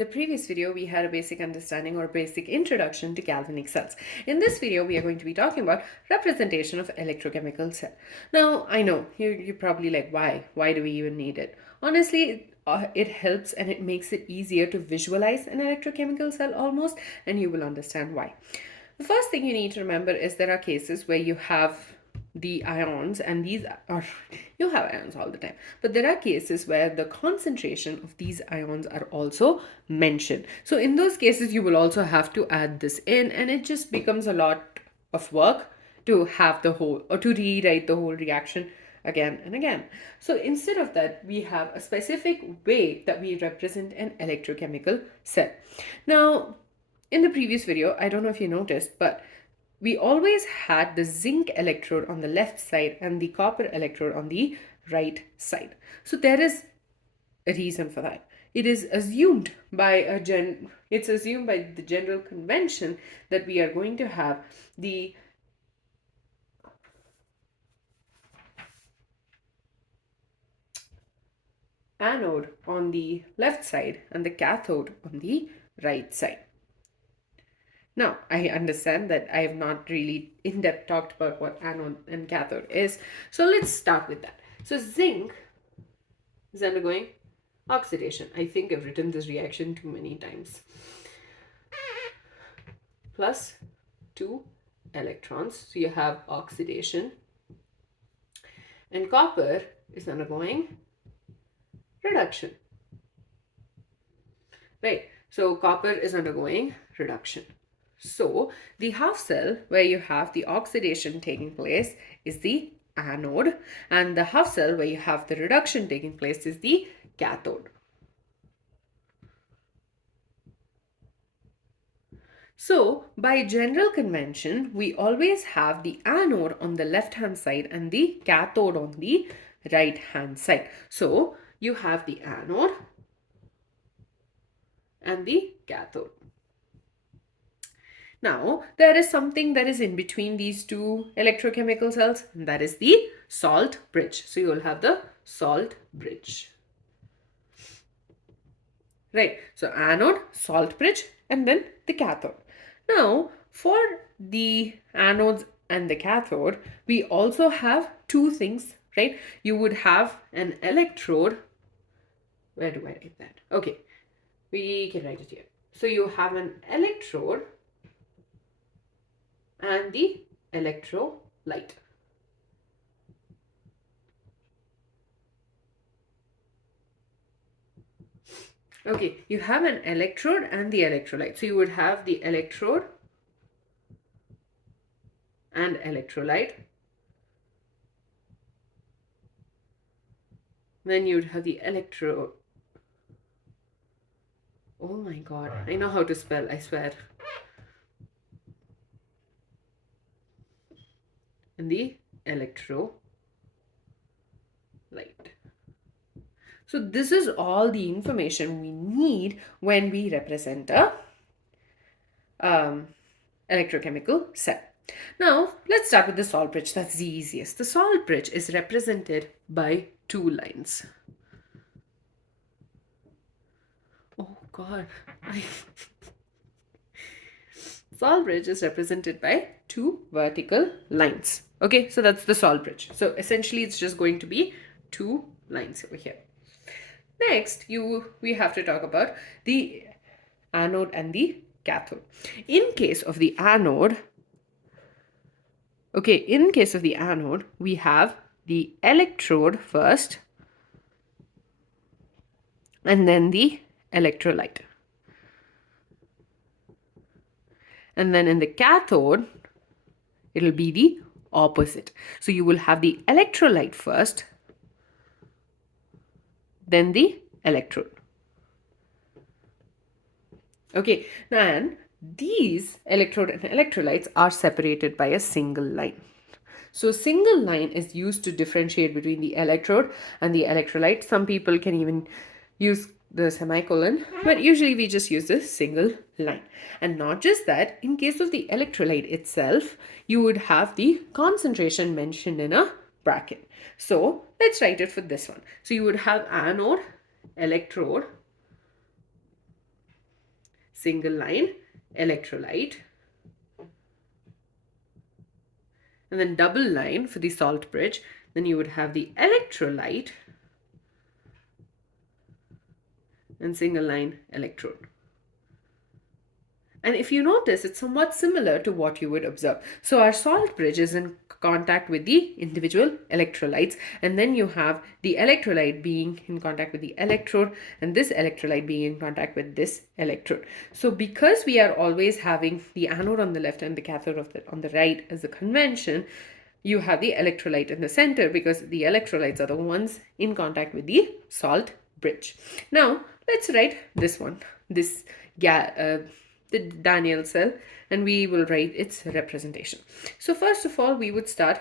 The previous video, we had a basic understanding or basic introduction to galvanic cells. In this video, we are going to be talking about representation of electrochemical cell. Now, I know you're probably like, why? Why do we even need it? Honestly, it helps and it makes it easier to visualize an electrochemical cell almost, and you will understand why. The first thing you need to remember is there are cases where you have the ions, and these are, you have ions all the time, but there are cases where the concentration of these ions are also mentioned. So in those cases you will also have to add this in, and it just becomes a lot of work to have the whole, or to rewrite the whole reaction again and again. So instead of that, we have a specific way that we represent an electrochemical cell. Now, in the previous video, I don't know if you noticed, but we always had the zinc electrode on the left side and the copper electrode on the right side. So there is a reason for that. It is assumed by it's assumed by the general convention that we are going to have the anode on the left side and the cathode on the right side. Now, I understand that I have not really in-depth talked about what anode and cathode is. So let's start with that. So zinc is undergoing oxidation. I think I've written this reaction too many times. Plus 2 electrons. So you have oxidation. And copper is undergoing reduction. Right. So copper is undergoing reduction. So the half cell where you have the oxidation taking place is the anode, and the half cell where you have the reduction taking place is the cathode. So by general convention, we always have the anode on the left hand side and the cathode on the right hand side. So you have the anode and the cathode. Now, there is something that is in between these two electrochemical cells, and that is the salt bridge. So you will have the salt bridge. Right, so anode, salt bridge, and then the cathode. Now, for the anodes and the cathode, we also have two things, right? You would have an electrode. Where do I write that? Okay, we can write it here. So you have an electrode and the electrolyte. Okay, you have an electrode and the electrolyte. So you would have the electrode and electrolyte. Then you'd have the electrode. Oh my God, I know how to spell, I swear. And the electrolyte. So this is all the information we need when we represent a electrochemical cell. Now, let's start with the salt bridge. That's the easiest. The salt bridge is represented by two lines. Oh God. Salt bridge is represented by two vertical lines. Okay, so that's the salt bridge. So essentially, it's just going to be two lines over here. Next, we have to talk about the anode and the cathode. In case of the anode, we have the electrode first and then the electrolyte. And then in the cathode, it'll be the opposite. So you will have the electrolyte first, then the electrode. Okay, and these electrode and electrolytes are separated by a single line. So single line is used to differentiate between the electrode and the electrolyte. Some people can even use the semicolon, but usually we just use the single line. And not just that, in case of the electrolyte itself, you would have the concentration mentioned in a bracket. So let's write it for this one. So you would have anode, electrode, single line electrolyte, and then double line for the salt bridge. Then you would have the electrolyte and single line electrode. And if you notice, it's somewhat similar to what you would observe. So our salt bridge is in contact with the individual electrolytes, and then you have the electrolyte being in contact with the electrode, and this electrolyte being in contact with this electrode. So because we are always having the anode on the left and the cathode on the right as the convention, you have the electrolyte in the center because the electrolytes are the ones in contact with the salt bridge. Now let's write this one, the Daniell cell, and we will write its representation. So first of all, we would start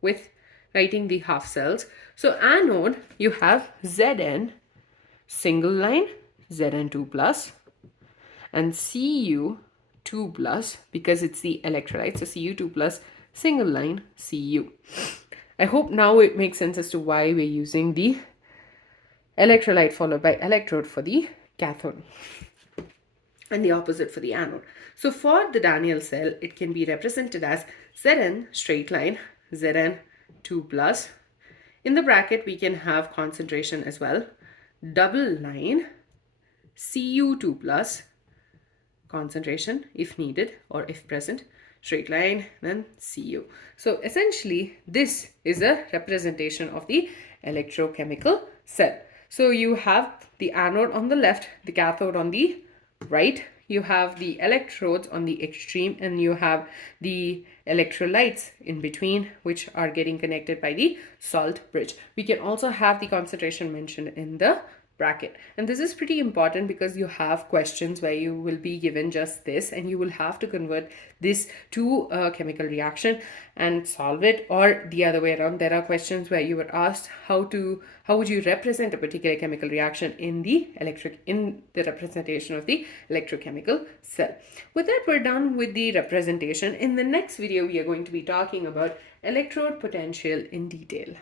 with writing the half cells. So anode, you have Zn single line, Zn2 plus, and Cu2 plus because it's the electrolyte. So Cu2 plus single line Cu. I hope now it makes sense as to why we're using the electrolyte followed by electrode for the cathode and the opposite for the anode. So for the Daniell cell, it can be represented as Zn straight line, Zn2 plus. In the bracket, we can have concentration as well. Double line, Cu2 plus, concentration if needed or if present, straight line, then Cu. So essentially, this is a representation of the electrochemical cell. So you have the anode on the left, the cathode on the right, you have the electrodes on the extreme, and you have the electrolytes in between, which are getting connected by the salt bridge. We can also have the concentration mentioned in the bracket, and this is pretty important because you have questions where you will be given just this and you will have to convert this to a chemical reaction and solve it, or the other way around. There are questions where you were asked how would you represent a particular chemical reaction in the representation of the electrochemical cell. With that, we're done with the representation. In the next video, we are going to be talking about electrode potential in detail.